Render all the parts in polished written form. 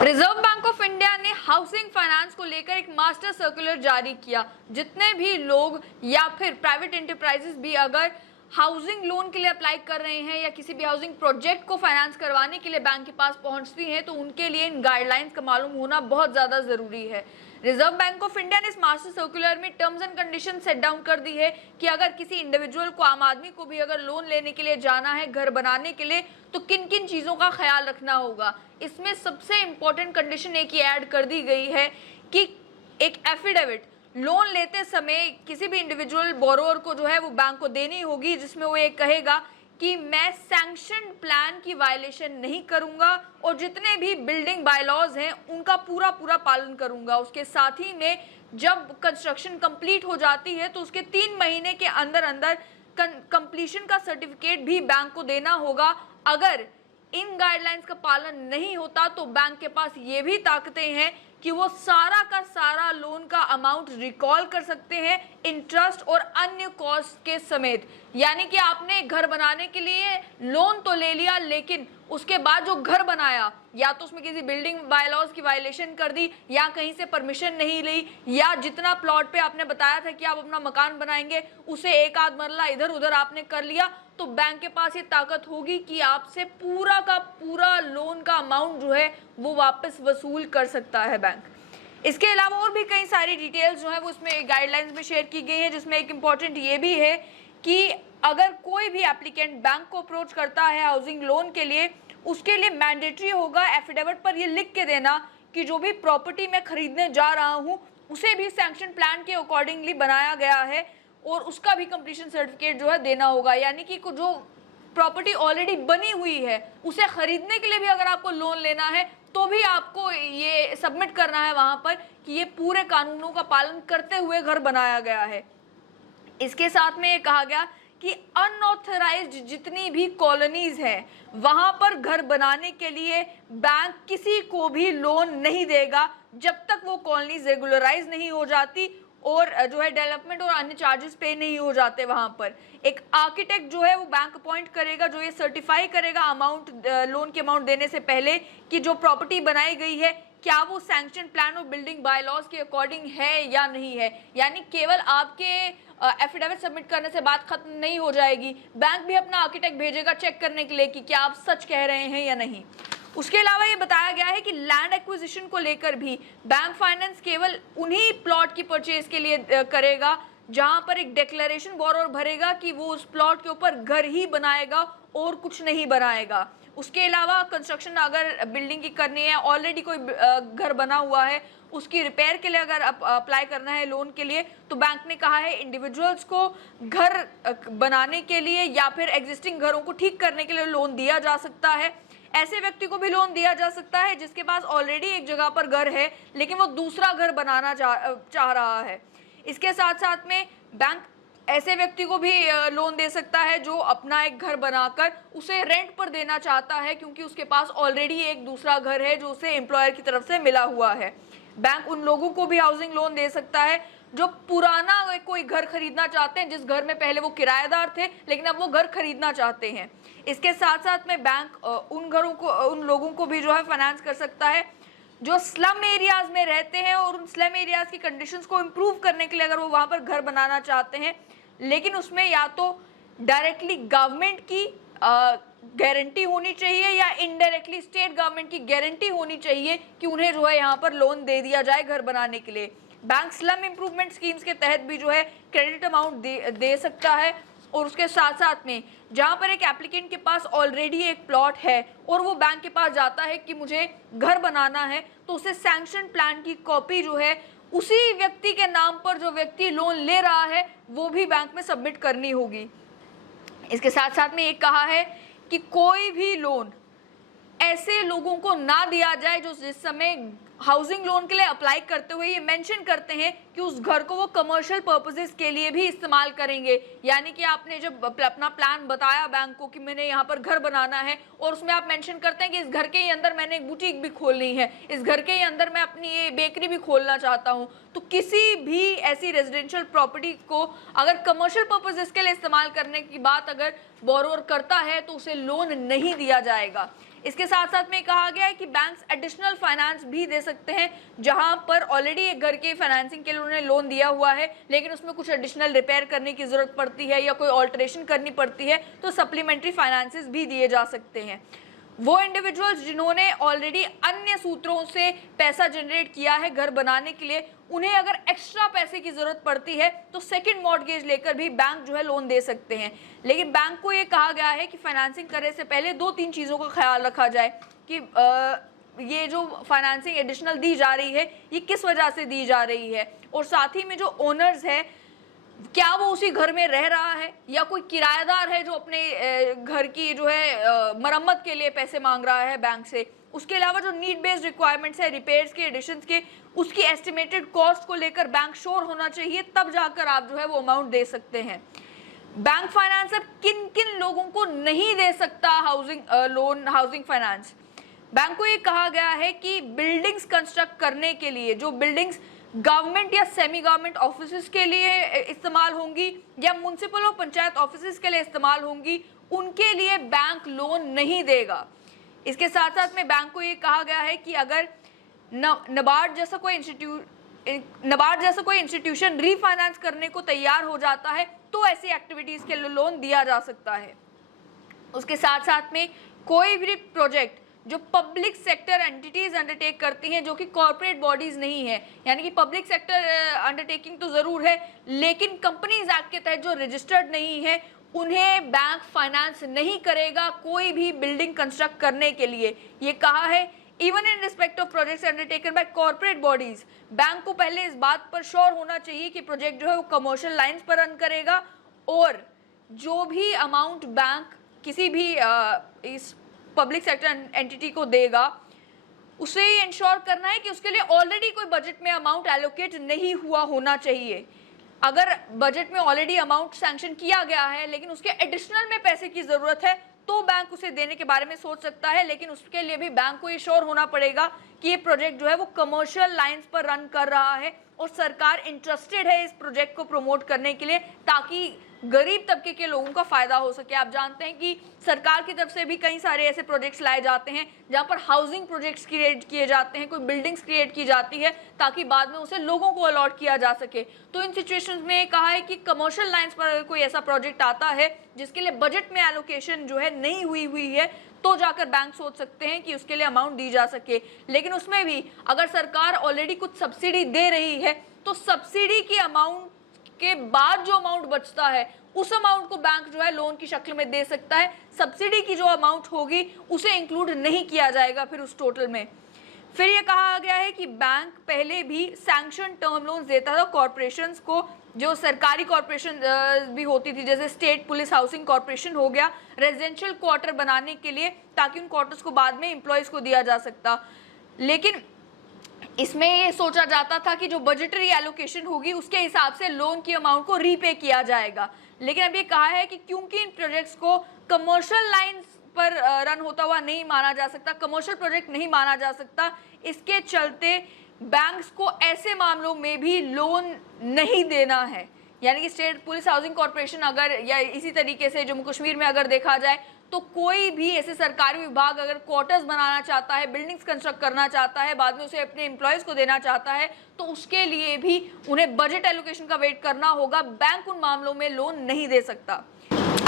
Reserve bank of India ने housing finance को लेकर एक मास्टर सर्कुलर जारी किया। जितने भी लोग या फिर प्राइवेट एंटरप्राइजेस भी अगर हाउसिंग लोन के लिए अप्लाई कर रहे हैं या किसी भी हाउसिंग प्रोजेक्ट को फाइनेंस करवाने के लिए बैंक के पास पहुंचती हैं, तो उनके लिए इन गाइडलाइंस का मालूम होना बहुत ज़्यादा ज़रूरी है। रिजर्व बैंक ऑफ इंडिया ने इस मास्टर सर्कुलर में terms and condition set down कर दी है कि अगर किसी इंडिविजुअल को, आम आदमी को भी अगर लोन लेने के लिए जाना है घर बनाने के लिए, तो किन किन चीज़ों का ख्याल रखना होगा। इसमें सबसे इम्पोर्टेंट कंडीशन एक ही ऐड कर दी गई है कि एक एफिडेविट लोन लेते समय किसी भी इंडिविजुअल बोरोअर को जो है वो बैंक को देनी होगी, जिसमें वो ये कहेगा कि मैं सैंक्शन प्लान की वायलेशन नहीं करूंगा और जितने भी बिल्डिंग बायलॉज हैं उनका पूरा पालन करूंगा। उसके साथ ही में जब कंस्ट्रक्शन कंप्लीट हो जाती है तो उसके 3 महीने के अंदर अंदर कंप्लीशन का सर्टिफिकेट भी बैंक को देना होगा। अगर इन गाइडलाइंस का पालन नहीं होता तो बैंक के पास ये भी ताकतें हैं कि वो सारा का सारा लोन का अमाउंट रिकॉल कर सकते हैं, इंटरेस्ट और अन्य कॉस्ट के समेत। यानी कि आपने घर बनाने के लिए लोन तो ले लिया, लेकिन उसके बाद जो घर बनाया, या तो उसमें किसी बिल्डिंग बायलॉज की वायलेशन कर दी, या कहीं से परमिशन नहीं ली, या जितना प्लॉट पे आपने बताया था कि आप अपना मकान बनाएंगे उसे एक आध मरला इधर उधर आपने कर लिया, तो बैंक के पास ये ताकत होगी कि आपसे पूरा का पूरा लोन का अमाउंट जो है वो वापस वसूल कर सकता है बैंक। इसके अलावा और भी कई सारी डिटेल्स जो है वो इसमें गाइडलाइंस में शेयर की गई है, जिसमें एक इम्पॉर्टेंट ये भी है कि अगर कोई भी एप्लीकेंट बैंक को अप्रोच करता है हाउसिंग लोन के लिए, उसके लिए मैंडेटरी होगा एफिडेविट पर ये लिख के देना कि जो भी प्रॉपर्टी मैं खरीदने जा रहा हूँ उसे भी सैंक्शन प्लान के अकॉर्डिंगली बनाया गया है और उसका भी कंप्लीशन सर्टिफिकेट जो है देना होगा। यानी कि जो प्रॉपर्टी ऑलरेडी बनी हुई है उसे खरीदने के लिए भी अगर आपको लोन लेना है तो भी आपको ये सबमिट करना है वहां पर कि ये पूरे कानूनों का पालन करते हुए घर बनाया गया है। इसके साथ में ये कहा गया कि अनऑथराइज्ड जितनी भी कॉलोनीज हैं वहां पर घर बनाने के लिए बैंक किसी को भी लोन नहीं देगा जब तक वो कॉलोनीज रेगुलराइज नहीं हो जाती और जो है डेवलपमेंट और अन्य चार्जेस पे नहीं हो जाते। वहां पर एक आर्किटेक्ट जो है वो बैंक अपॉइंट करेगा जो ये सर्टिफाई करेगा अमाउंट, लोन के अमाउंट देने से पहले कि जो प्रॉपर्टी बनाई गई है क्या वो सैंक्शन प्लान और बिल्डिंग बायलॉज के अकॉर्डिंग है या नहीं है। यानी केवल आपके एफिडेविट सबमिट करने से बात खत्म नहीं हो जाएगी, बैंक भी अपना आर्किटेक्ट भेजेगा चेक करने के लिए कि क्या आप सच कह रहे हैं या नहीं। उसके अलावा ये बताया गया है कि लैंड एक्विजिशन को लेकर भी बैंक फाइनेंस केवल उन्हीं प्लॉट की परचेज के लिए करेगा जहां पर एक डिक्लेरेशन बोरोअर भरेगा कि वो उस प्लॉट के ऊपर घर ही बनाएगा और कुछ नहीं बनाएगा। उसके अलावा कंस्ट्रक्शन अगर बिल्डिंग की करनी है, ऑलरेडी कोई घर बना हुआ है, उसकी रिपेयर के लिए अगर अप्लाई करना है लोन के लिए, तो बैंक ने कहा है इंडिविजुअल्स को घर बनाने के लिए या फिर एग्जिस्टिंग घरों को ठीक करने के लिए लोन दिया जा सकता है। ऐसे व्यक्ति को भी लोन दिया जा सकता है जिसके पास ऑलरेडी एक जगह पर घर है लेकिन वो दूसरा घर बनाना चाह रहा है। इसके साथ साथ में बैंक ऐसे व्यक्ति को भी लोन दे सकता है जो अपना एक घर बनाकर उसे रेंट पर देना चाहता है क्योंकि उसके पास ऑलरेडी एक दूसरा घर है जो उसे एम्प्लॉयर की तरफ से मिला हुआ है। बैंक उन लोगों को भी हाउसिंग लोन दे सकता है जो पुराना कोई घर खरीदना चाहते हैं, जिस घर में पहले वो किराएदार थे लेकिन अब वो घर खरीदना चाहते हैं। इसके साथ साथ में बैंक उन लोगों को भी जो है फाइनेंस कर सकता है जो स्लम एरियाज में रहते हैं और उन स्लम एरियाज की कंडीशंस को इम्प्रूव करने के लिए अगर वो वहाँ पर घर बनाना चाहते हैं, लेकिन उसमें या तो डायरेक्टली गवर्नमेंट की गारंटी होनी चाहिए या इनडायरेक्टली स्टेट गवर्नमेंट की गारंटी होनी चाहिए कि उन्हें जो है यहाँ पर लोन दे दिया जाए घर बनाने के लिए। बैंक स्लम इम्प्रूवमेंट स्कीम्स के तहत भी जो है क्रेडिट अमाउंट दे सकता है। और उसके साथ साथ में जहाँ पर एक एप्लीकेंट के पास ऑलरेडी एक प्लॉट है और वो बैंक के पास जाता है कि मुझे घर बनाना है, तो उसे सैंक्शन प्लान की कॉपी जो है उसी व्यक्ति के नाम पर जो व्यक्ति लोन ले रहा है वो भी बैंक में सबमिट करनी होगी। इसके साथ साथ में एक कहा है कि कोई भी लोन ऐसे लोगों को ना दिया जाए जो जिस समय हाउसिंग लोन के लिए अप्लाई करते हुए ये मेंशन करते हैं कि उस घर को वो कमर्शियल पर्पसेस के लिए भी इस्तेमाल करेंगे। यानी कि आपने जब अपना प्लान बताया बैंक को कि मैंने यहाँ पर घर बनाना है और उसमें आप मेंशन करते हैं कि इस घर के ही अंदर मैंने एक बुटीक भी खोलनी है, इस घर के ही अंदर मैं अपनी ये बेकरी भी खोलना चाहता हूँ, तो किसी भी ऐसी रेजिडेंशियल प्रॉपर्टी को अगर कमर्शियल पर्पसेस के लिए इस्तेमाल करने की बात अगर बोरोअर करता है तो उसे लोन नहीं दिया जाएगा। इसके साथ साथ में कहा गया है कि बैंक्स एडिशनल फाइनेंस भी दे सकते हैं, जहां पर ऑलरेडी एक घर के फाइनेंसिंग के लिए उन्होंने लोन दिया हुआ है लेकिन उसमें कुछ एडिशनल रिपेयर करने की जरूरत पड़ती है या कोई ऑल्टरेशन करनी पड़ती है तो सप्लीमेंट्री फाइनेंसेस भी दिए जा सकते हैं। वो इंडिविजुअल्स जिन्होंने ऑलरेडी अन्य सूत्रों से पैसा जनरेट किया है घर बनाने के लिए, उन्हें अगर एक्स्ट्रा पैसे की जरूरत पड़ती है तो सेकंड मॉर्टगेज लेकर भी बैंक जो है लोन दे सकते हैं। लेकिन बैंक को ये कहा गया है कि फाइनेंसिंग करने से पहले 2-3 चीज़ों का ख्याल रखा जाए कि ये जो फाइनेंसिंग एडिशनल दी जा रही है ये किस वजह से दी जा रही है, और साथ ही में जो ओनर्स है क्या वो उसी घर में रह रहा है या कोई किराएदार है जो अपने घर की जो है मरम्मत के लिए पैसे मांग रहा है बैंक से। उसके अलावा जो नीड बेस्ड रिक्वायरमेंट्स है रिपेयर्स के, एडिशंस के, उसकी एस्टिमेटेड कॉस्ट को लेकर बैंक श्योर होना चाहिए, तब जाकर आप जो है वो अमाउंट दे सकते हैं। बैंक फाइनेंस अब किन किन लोगों को नहीं दे सकता housing loan, housing finance? Bank को ये कहा गया है कि बिल्डिंग्स कंस्ट्रक्ट करने के लिए, जो बिल्डिंग्स गवर्नमेंट या सेमी गवर्नमेंट ऑफिसेज के लिए इस्तेमाल होंगी या म्युनिसिपल और पंचायत ऑफिसेज के लिए इस्तेमाल होंगी, उनके लिए बैंक लोन नहीं देगा। इसके साथ साथ में बैंक को ये कहा गया है कि अगर नबार्ड जैसा कोई इंस्टीट्यूशन रीफाइनेंस करने को तैयार हो जाता है तो ऐसी एक्टिविटीज के लिए लोन दिया जा सकता है। उसके साथ साथ में कोई भी प्रोजेक्ट जो पब्लिक सेक्टर एंटिटीज अंडरटेक करती हैं, जो कि कॉर्पोरेट बॉडीज नहीं है, यानी कि पब्लिक सेक्टर अंडरटेकिंग तो जरूर है लेकिन कंपनीज एक्ट के तहत जो रजिस्टर्ड नहीं है, उन्हें बैंक फाइनेंस नहीं करेगा कोई भी बिल्डिंग कंस्ट्रक्ट करने के लिए। ये कहा है even in respect of projects undertaken by corporate bodies. Bank को पहले इस बात पर श्योर होना चाहिए कि प्रोजेक्ट जो है वो कमर्शियल लाइंस पर रन करेगा, और जो भी अमाउंट बैंक किसी भी इस पब्लिक सेक्टर एंटिटी को देगा उसे इंश्योर करना है कि उसके लिए ऑलरेडी कोई बजट में अमाउंट एलोकेट नहीं हुआ होना चाहिए। अगर बजट में ऑलरेडी अमाउंट सैंक्शन किया गया है लेकिन उसके एडिशनल में पैसे की जरूरत है तो बैंक उसे देने के बारे में सोच सकता है, लेकिन उसके लिए भी बैंक को ये श्योर होना पड़ेगा कि ये प्रोजेक्ट जो है वो कमर्शियल लाइंस पर रन कर रहा है और सरकार इंटरेस्टेड है इस प्रोजेक्ट को प्रमोट करने के लिए ताकि गरीब तबके के लोगों का फायदा हो सके। आप जानते हैं कि सरकार की तरफ से भी कई सारे ऐसे प्रोजेक्ट्स लाए जाते हैं जहां पर हाउसिंग प्रोजेक्ट्स क्रिएट किए जाते हैं, कोई बिल्डिंग्स क्रिएट की जाती है ताकि बाद में उसे लोगों को अलॉट किया जा सके। तो इन सिचुएशंस में कहा है कि कमर्शियल लाइंस पर अगर कोई ऐसा प्रोजेक्ट आता है जिसके लिए बजट में एलोकेशन जो है नहीं हुई है तो जाकर बैंक सोच सकते हैं कि उसके लिए अमाउंट दी जा सके। लेकिन उसमें भी अगर सरकार ऑलरेडी कुछ सब्सिडी दे रही है तो सब्सिडी की अमाउंट के बाद जो अमाउंट बचता है उस अमाउंट को बैंक जो है लोन की शक्ल में दे सकता है। सब्सिडी की जो अमाउंट होगी उसे इंक्लूड नहीं किया जाएगा फिर उस टोटल में। फिर ये कहा गया है कि बैंक पहले भी सैंक्शन टर्म लोन्स देता था कॉर्पोरेशंस को, जो सरकारी कॉर्पोरेशन भी होती थी, जैसे स्टेट पुलिस हाउसिंग कॉर्पोरेशन हो गया, रेजिडेंशियल क्वार्टर बनाने के लिए ताकि उन क्वार्टर्स को बाद में एम्प्लॉयज को दिया जा सकता। लेकिन इसमें ये सोचा जाता था कि जो बजटरी एलोकेशन होगी उसके हिसाब से लोन की अमाउंट को रीपे किया जाएगा। लेकिन अब ये कहा है कि क्योंकि इन प्रोजेक्ट्स को कमर्शियल लाइंस पर रन होता हुआ नहीं माना जा सकता, कमर्शियल प्रोजेक्ट नहीं माना जा सकता, इसके चलते बैंक्स को ऐसे मामलों में भी लोन नहीं देना है। यानी कि स्टेट पुलिस हाउसिंग कॉर्पोरेशन अगर, या इसी तरीके से जम्मू कश्मीर में अगर देखा जाए तो कोई भी ऐसे सरकारी विभाग अगर क्वार्टर्स बनाना चाहता है, बिल्डिंग्स कंस्ट्रक्ट करना चाहता है, बाद में उसे अपने एम्प्लॉयज को देना चाहता है, तो उसके लिए भी उन्हें बजट एलोकेशन का वेट करना होगा। बैंक उन मामलों में लोन नहीं दे सकता।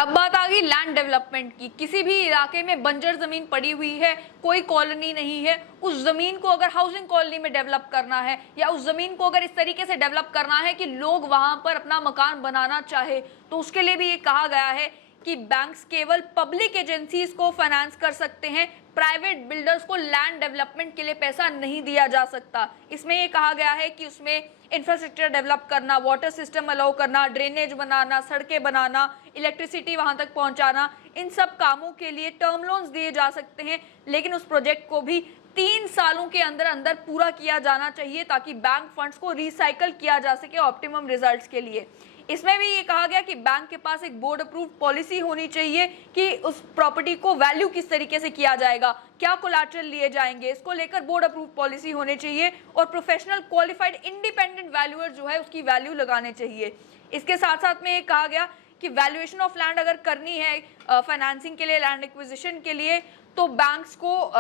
अब बात आ गई लैंड डेवलपमेंट की। किसी भी इलाके में बंजर जमीन पड़ी हुई है, कोई कॉलोनी नहीं है, उस जमीन को अगर हाउसिंग कॉलोनी में डेवलप करना है या उस जमीन को अगर इस तरीके से डेवलप करना है कि लोग वहां पर अपना मकान बनाना चाहे, तो उसके लिए भी ये कहा गया है कि बैंक्स केवल पब्लिक एजेंसीज को फाइनेंस कर सकते हैं, प्राइवेट बिल्डर्स को लैंड डेवलपमेंट के लिए पैसा नहीं दिया जा सकता। इसमें ये कहा गया है कि उसमें इंफ्रास्ट्रक्चर डेवलप करना, वाटर सिस्टम अलाउ करना, ड्रेनेज बनाना, सड़कें बनाना, इलेक्ट्रिसिटी वहां तक पहुंचाना, इन सब कामों के लिए टर्म लोन्स दिए जा सकते हैं। लेकिन उस प्रोजेक्ट को भी 3 सालों के अंदर अंदर पूरा किया जाना चाहिए ताकि बैंक फंड्स को रिसाइकल किया जा सके ऑप्टिमम रिजल्ट्स के लिए। इसमें भी ये कहा गया कि बैंक के पास एक बोर्ड अप्रूव्ड पॉलिसी होनी चाहिए कि उस प्रॉपर्टी को वैल्यू किस तरीके से किया जाएगा, क्या कोलैटरल लिए जाएंगे, इसको लेकर बोर्ड अप्रूव्ड पॉलिसी होनी चाहिए और प्रोफेशनल क्वालिफाइड इंडिपेंडेंट वैल्यूअर जो है उसकी वैल्यू लगाने चाहिए। इसके साथ साथ में ये कहा गया कि वैल्यूएशन ऑफ लैंड अगर करनी है फाइनेंसिंग के लिए, लैंड एक्विजिशन के लिए, तो बैंक्स को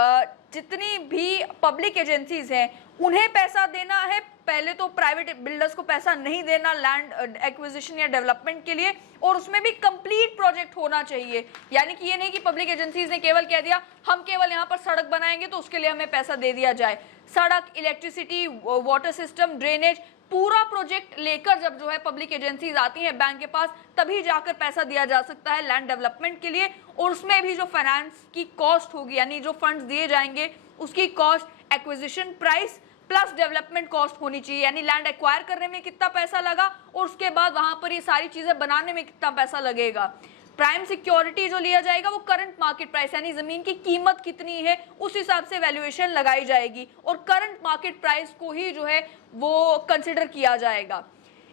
जितनी भी पब्लिक एजेंसीज हैं उन्हें पैसा देना है, पहले तो प्राइवेट बिल्डर्स को पैसा नहीं देना लैंड एक्विजिशन या डेवलपमेंट के लिए, और उसमें भी कंप्लीट प्रोजेक्ट होना चाहिए। यानी कि ये नहीं कि पब्लिक एजेंसीज ने केवल कह दिया हम केवल यहाँ पर सड़क बनाएंगे तो उसके लिए हमें पैसा दे दिया जाए। सड़क, इलेक्ट्रिसिटी, वाटर सिस्टम, ड्रेनेज, पूरा प्रोजेक्ट लेकर जब जो है पब्लिक एजेंसीज आती हैं बैंक के पास, तभी जाकर पैसा दिया जा सकता है लैंड डेवलपमेंट के लिए। और उसमें भी जो फाइनेंस की कॉस्ट होगी, यानी जो फंड्स दिए जाएंगे उसकी cost, acquisition price plus development cost होनी चाहिए, यानी लैंड एक्वायर करने में कितना पैसा लगा और उसके बाद वहां पर ये सारी चीजें बनाने में कितना पैसा लगेगा। प्राइम सिक्योरिटी जो लिया जाएगा वो करंट मार्केट प्राइस, यानी जमीन की कीमत कितनी है उस हिसाब से वैल्यूएशन लगाई जाएगी और करंट मार्केट प्राइस को ही जो है वो कंसिडर किया जाएगा।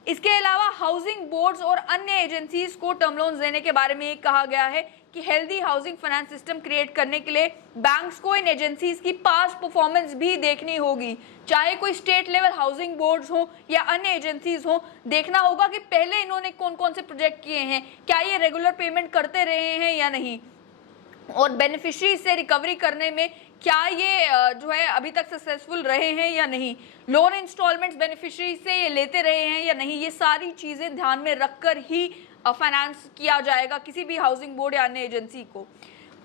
इसके अलावा हाउसिंग बोर्ड्स और अन्य एजेंसीज को टर्म लोन्स देने के बारे में कहा गया है कि healthy housing finance system create करने के लिए बैंक्स को इन एजेंसीज की पास्ट परफॉर्मेंस भी देखनी होगी। चाहे कोई स्टेट लेवल हाउसिंग बोर्ड्स हो या अन्य एजेंसीज हो, देखना होगा कि पहले इन्होंने कौन कौन से प्रोजेक्ट किए हैं, क्या ये रेगुलर पेमेंट करते रहे हैं या नहीं, और बेनिफिशियरी से रिकवरी करने में क्या ये जो है अभी तक सक्सेसफुल रहे हैं या नहीं, लोन इंस्टॉलमेंट्स बेनिफिशियरी से ये लेते रहे हैं या नहीं। ये सारी चीज़ें ध्यान में रखकर ही फाइनेंस किया जाएगा किसी भी हाउसिंग बोर्ड या अन्य एजेंसी को।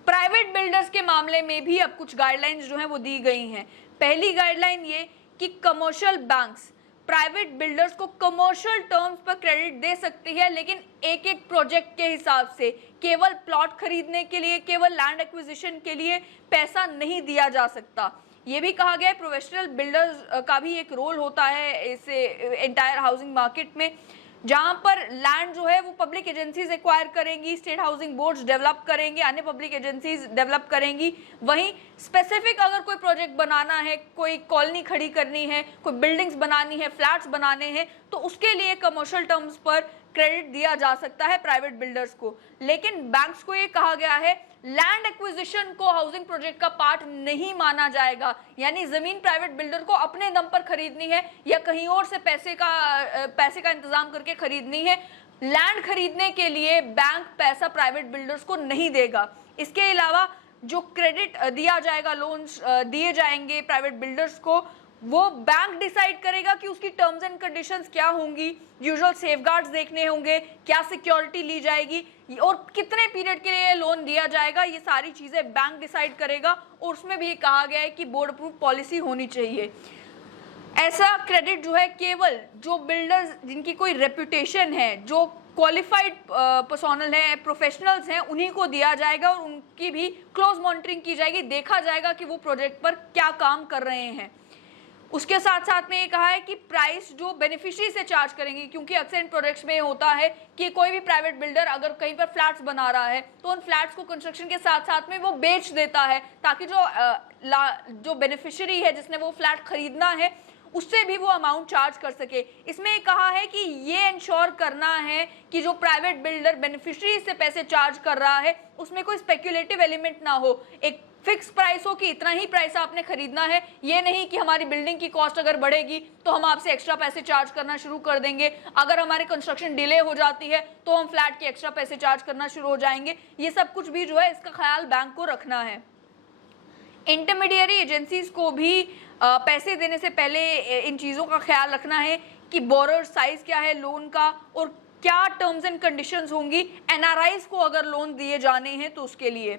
प्राइवेट बिल्डर्स के मामले में भी अब कुछ गाइडलाइंस जो हैं वो दी गई हैं। पहली गाइडलाइन ये कि कमर्शियल बैंक्स प्राइवेट बिल्डर्स को कमर्शियल टर्म्स पर क्रेडिट दे सकती है, लेकिन एक एक प्रोजेक्ट के हिसाब से, केवल प्लॉट खरीदने के लिए, केवल लैंड एक्विजिशन के लिए पैसा नहीं दिया जा सकता। ये भी कहा गया है प्रोफेशनल बिल्डर्स का भी एक रोल होता है इस एंटायर हाउसिंग मार्केट में, जहां पर लैंड जो है वो पब्लिक एजेंसीज एक्वायर करेंगी, स्टेट हाउसिंग बोर्ड्स डेवलप करेंगे, अन्य पब्लिक एजेंसीज डेवलप करेंगी। वहीं स्पेसिफिक अगर कोई प्रोजेक्ट बनाना है, कोई कॉलोनी खड़ी करनी है, कोई बिल्डिंग्स बनानी है, फ्लैट्स बनाने हैं, तो उसके लिए कमर्शियल टर्म्स पर क्रेडिट दिया जा सकता है प्राइवेट बिल्डर्स को। लेकिन बैंक्स को ये कहा गया है लैंड एक्विजिशन को हाउसिंग प्रोजेक्ट का पार्ट नहीं माना जाएगा, यानी जमीन प्राइवेट बिल्डर को अपने दम पर खरीदनी है या कहीं और से पैसे का इंतजाम करके खरीदनी है। लैंड खरीदने के लिए बैंक पैसा प्राइवेट बिल्डर्स को नहीं देगा। इसके अलावा जो क्रेडिट दिया जाएगा, लोन्स दिए जाएंगे प्राइवेट बिल्डर्स को, वो बैंक डिसाइड करेगा कि उसकी टर्म्स एंड कंडीशंस क्या होंगी, यूजुअल सेफगार्ड्स देखने होंगे, क्या सिक्योरिटी ली जाएगी और कितने पीरियड के लिए लोन दिया जाएगा, ये सारी चीजें बैंक डिसाइड करेगा। और उसमें भी कहा गया है कि बोर्ड अप्रूव पॉलिसी होनी चाहिए। ऐसा क्रेडिट जो है केवल जो बिल्डर्स जिनकी कोई रेपुटेशन है, जो क्वालिफाइड पर्सोनल है, प्रोफेशनल्स हैं, उन्हीं को दिया जाएगा और उनकी भी क्लोज मॉनिटरिंग की जाएगी, देखा जाएगा कि वो प्रोजेक्ट पर क्या काम कर रहे हैं। उसके साथ साथ में ये कहा है कि प्राइस जो बेनिफिशियरी से चार्ज करेंगे, क्योंकि अक्सर इन प्रोजेक्ट्स में होता है कि कोई भी प्राइवेट बिल्डर अगर कहीं पर फ्लैट्स बना रहा है तो उन फ्लैट्स को कंस्ट्रक्शन के साथ साथ में वो बेच देता है, ताकि जो बेनिफिशियरी है जिसने वो फ्लैट खरीदना है उससे भी वो अमाउंट चार्ज कर सके। इसमें कहा है कि ये इंश्योर करना है कि जो प्राइवेट बिल्डर बेनिफिशियरी से पैसे चार्ज कर रहा है उसमें कोई स्पेक्यूलेटिव एलिमेंट ना हो, एक फिक्स प्राइस हो कि इतना ही प्राइस आपने खरीदना है। ये नहीं कि हमारी बिल्डिंग की कॉस्ट अगर बढ़ेगी तो हम आपसे एक्स्ट्रा पैसे चार्ज करना शुरू कर देंगे, अगर हमारी कंस्ट्रक्शन डिले हो जाती है तो हम फ्लैट के एक्स्ट्रा पैसे चार्ज करना शुरू हो जाएंगे। ये सब कुछ भी जो है इसका ख्याल बैंक को रखना है। इंटरमीडिएरी एजेंसीज को भी पैसे देने से पहले इन चीज़ों का ख्याल रखना है कि बोरर साइज क्या है लोन का और क्या टर्म्स एंड कंडीशंस होंगी एनआरआईज को अगर लोन दिए जाने हैं तो उसके लिए।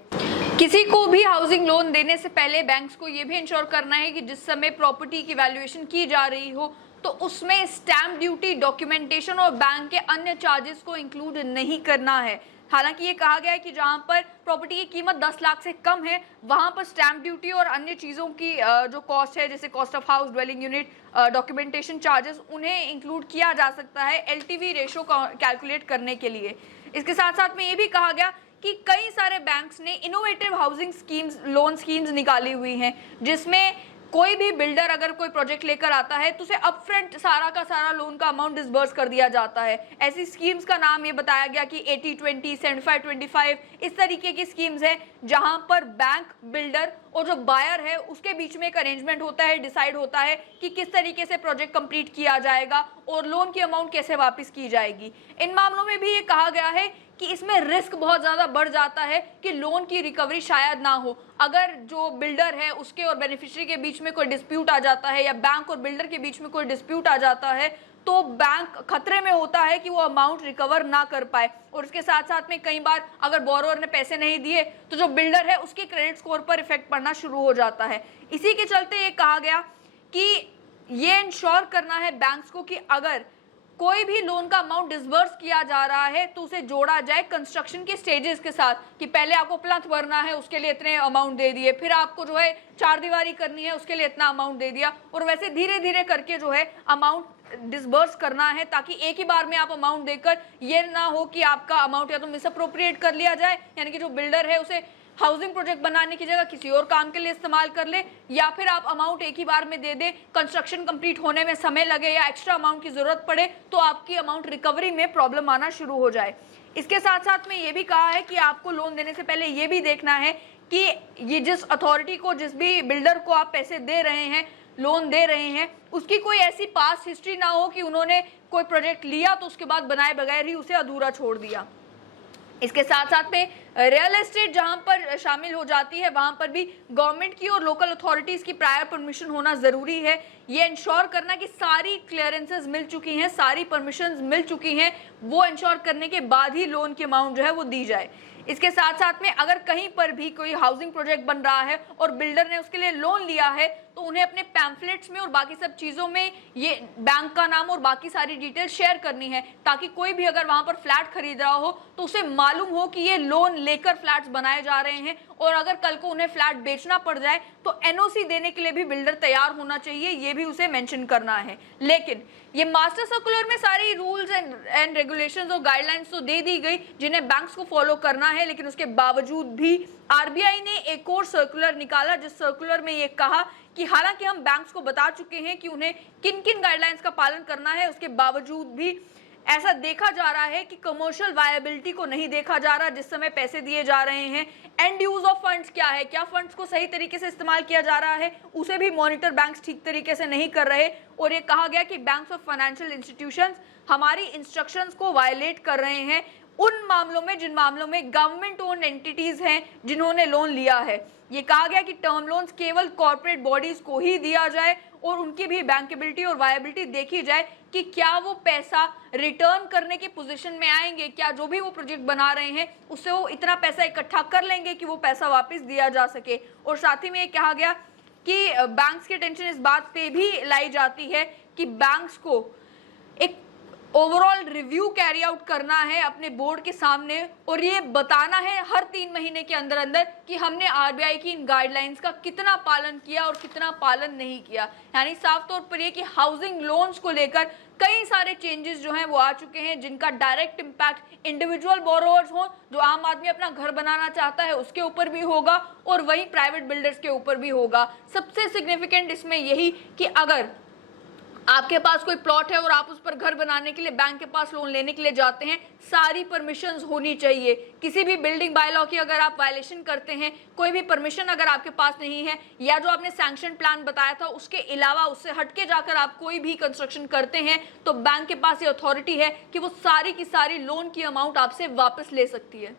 किसी को भी हाउसिंग लोन देने से पहले बैंक्स को ये भी इंश्योर करना है कि जिस समय प्रॉपर्टी की वैल्यूएशन की जा रही हो तो उसमें स्टैम्प ड्यूटी, डॉक्यूमेंटेशन और बैंक के अन्य चार्जेस को इंक्लूड नहीं करना है। हालांकि ये कहा गया है कि जहां पर प्रॉपर्टी की कीमत 10 लाख से कम है वहां पर स्टैम्प ड्यूटी और अन्य चीज़ों की जो कॉस्ट है, जैसे cost of house, dwelling unit, documentation charges, उन्हें इंक्लूड किया जा सकता है एलटीवी रेशो कैलकुलेट करने के लिए। इसके साथ साथ में ये भी कहा गया कि कई सारे बैंक्स ने innovative housing schemes, loan schemes निकाली हुई हैं, जिसमें कोई भी बिल्डर अगर कोई प्रोजेक्ट लेकर आता है तो उसे अपफ्रंट सारा का सारा लोन का अमाउंट डिसबर्स कर दिया जाता है। ऐसी स्कीम्स का नाम ये बताया गया कि 80-20, 75-25 इस तरीके की स्कीम्स हैं जहां पर बैंक, बिल्डर और जो बायर है उसके बीच में एक अरेंजमेंट होता है, डिसाइड होता है कि किस तरीके से प्रोजेक्ट कंप्लीट किया जाएगा और लोन की अमाउंट कैसे वापस की जाएगी। इन मामलों में भी ये कहा गया है कि इसमें रिस्क बहुत ज़्यादा बढ़ जाता है कि लोन की रिकवरी शायद ना हो। अगर जो बिल्डर है उसके और बेनिफिशियरी के बीच में कोई डिस्प्यूट आ जाता है या बैंक और बिल्डर के बीच में कोई डिस्प्यूट आ जाता है तो बैंक खतरे में होता है कि वो अमाउंट रिकवर ना कर पाए। और इसके साथ साथ में कई बार अगर बोरोवर ने पैसे नहीं दिए तो जो बिल्डर है उसके क्रेडिट स्कोर पर इफेक्ट पड़ना शुरू हो जाता है। इसी के चलते ये कहा गया कि ये इंश्योर करना है बैंक्स को कि अगर कोई भी लोन का अमाउंट डिसबर्स किया जा रहा है तो उसे जोड़ा जाए कंस्ट्रक्शन के स्टेजेस के साथ, कि पहले आपको प्लंथ भरना है उसके लिए इतने अमाउंट दे दिए, फिर आपको जो है चार दीवारी करनी है उसके लिए इतना अमाउंट दे दिया, और वैसे धीरे धीरे करके जो है अमाउंट डिसबर्स करना है ताकि एक ही बार में आप अमाउंट देकर ये ना हो कि आपका अमाउंट या तो मिसअप्रोप्रिएट कर लिया जाए, यानी कि जो बिल्डर है उसे हाउसिंग प्रोजेक्ट बनाने की जगह किसी और काम के लिए इस्तेमाल कर ले, या फिर आप अमाउंट एक ही बार में दे दे, कंस्ट्रक्शन कंप्लीट होने में समय लगे या एक्स्ट्रा अमाउंट की जरूरत पड़े तो आपकी अमाउंट रिकवरी में प्रॉब्लम आना शुरू हो जाए। इसके साथ साथ में ये भी कहा है कि आपको लोन देने से पहले ये भी देखना है कि ये जिस अथॉरिटी को, जिस भी बिल्डर को आप पैसे दे रहे हैं, लोन दे रहे हैं, उसकी कोई ऐसी पास्ट हिस्ट्री ना हो कि उन्होंने कोई प्रोजेक्ट लिया तो उसके बाद बनाए बगैर ही उसे अधूरा छोड़ दिया। इसके साथ साथ में रियल एस्टेट जहां पर शामिल हो जाती है वहां पर भी गवर्नमेंट की और लोकल अथॉरिटीज की प्रायर परमिशन होना जरूरी है। ये इंश्योर करना कि सारी क्लियरेंसेस मिल चुकी हैं, सारी परमिशंस मिल चुकी हैं, वो इंश्योर करने के बाद ही लोन की अमाउंट जो है वो दी जाए। इसके साथ साथ में अगर कहीं पर भी कोई हाउसिंग प्रोजेक्ट बन रहा है और बिल्डर ने उसके लिए लोन लिया है तो उन्हें अपने पैम्फलेट्स में और बाकी सब चीज़ों में ये बैंक का नाम और बाकी सारी डिटेल शेयर करनी है, ताकि कोई भी अगर वहां पर फ्लैट खरीद रहा हो तो उसे मालूम हो कि ये लोन लेकर फ्लैट्स बनाए जा रहे हैं, और अगर कल को उन्हें फ्लैट बेचना पड़ जाए तो एनओसी देने के लिए भी बिल्डर तैयार होना चाहिए, ये भी उसे मेंशन करना है। लेकिन ये मास्टर सर्कुलर में सारी रूल्स एंड रेगुलेशंस और गाइडलाइंस तो दे दी गई जिन्हें बैंक्स को फॉलो करना है, लेकिन उसके बावजूद भी आरबीआई ने एक और सर्कुलर निकाला जिस सर्कुलर में ये कहा कि हालांकि हम बैंक्स को बता चुके हैं कि उन्हें किन किन गाइडलाइंस का पालन करना है, उसके बावजूद भी ऐसा देखा जा रहा है कि कमर्शियल वायबिलिटी को नहीं देखा जा रहा जिस समय पैसे दिए जा रहे हैं। एंड यूज ऑफ फंड्स क्या है, क्या फंड्स को सही तरीके से इस्तेमाल किया जा रहा है, उसे भी मॉनिटर बैंक्स ठीक तरीके से नहीं कर रहे। और ये कहा गया कि बैंक्स और फाइनेंशियल इंस्टीट्यूशंस हमारी इंस्ट्रक्शंस को वायलेट कर रहे हैं उन मामलों में जिन मामलों में गवर्नमेंट ओन एंटिटीज हैं जिन्होंने लोन लिया है। ये कहा गया कि टर्म लोन्स केवल कॉर्पोरेट बॉडीज को ही दिया जाए और उनकी भी बैंकेबिलिटी और वायबिलिटी देखी जाए कि क्या वो पैसा रिटर्न करने की पोजीशन में आएंगे, क्या जो भी वो प्रोजेक्ट बना रहे हैं उससे वो इतना पैसा इकट्ठा कर लेंगे कि वो पैसा वापस दिया जा सके। और साथ ही में ये कहा गया कि बैंक्स की अटेंशन इस बात पे भी लाई जाती है कि बैंक्स को एक ओवरऑल रिव्यू कैरी आउट करना है अपने बोर्ड के सामने और ये बताना है हर 3 महीने के अंदर अंदर कि हमने आरबीआई की इन गाइडलाइंस का कितना पालन किया और कितना पालन नहीं किया। यानी साफ तौर पर ये कि हाउसिंग लोन्स को लेकर कई सारे चेंजेस जो हैं वो आ चुके हैं जिनका डायरेक्ट इम्पैक्ट इंडिविजुअल बोरोवर्स हो, जो आम आदमी अपना घर बनाना चाहता है उसके ऊपर भी होगा और वहीं प्राइवेट बिल्डर्स के ऊपर भी होगा। सबसे सिग्निफिकेंट इसमें यही कि अगर आपके पास कोई प्लॉट है और आप उस पर घर बनाने के लिए बैंक के पास लोन लेने के लिए जाते हैं, सारी परमिशंस होनी चाहिए। किसी भी बिल्डिंग बाय लॉ की अगर आप वायलेशन करते हैं, कोई भी परमिशन अगर आपके पास नहीं है या जो आपने सैंक्शन प्लान बताया था उसके अलावा उससे हटके जाकर आप कोई भी कंस्ट्रक्शन करते हैं तो बैंक के पास ये अथॉरिटी है कि वो सारी की सारी लोन की अमाउंट आपसे वापस ले सकती है।